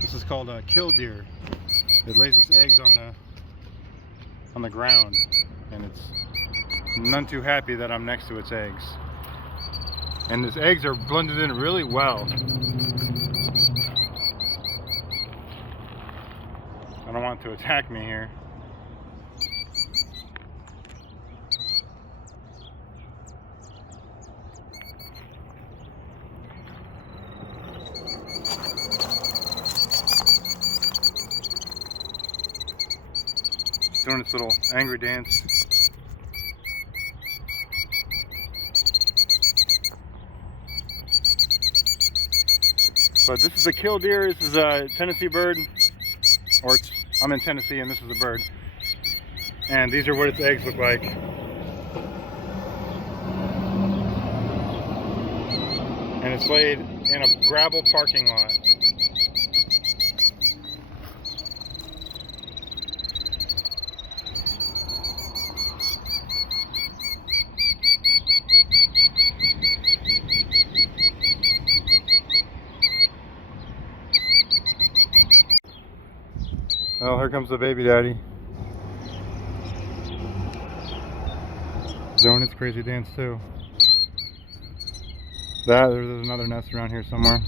This is called a killdeer. It lays its eggs on the ground, and it's none too happy that I'm next to its eggs. And its eggs are blended in really well. I don't want it to attack me here. It's doing its little angry dance. But this is a killdeer. This is a Tennessee bird, or I'm in Tennessee and this is a bird. And these are what its eggs look like. And it's laid in a gravel parking lot. Well, here comes the baby daddy. Doing its crazy dance too. There's another nest around here somewhere.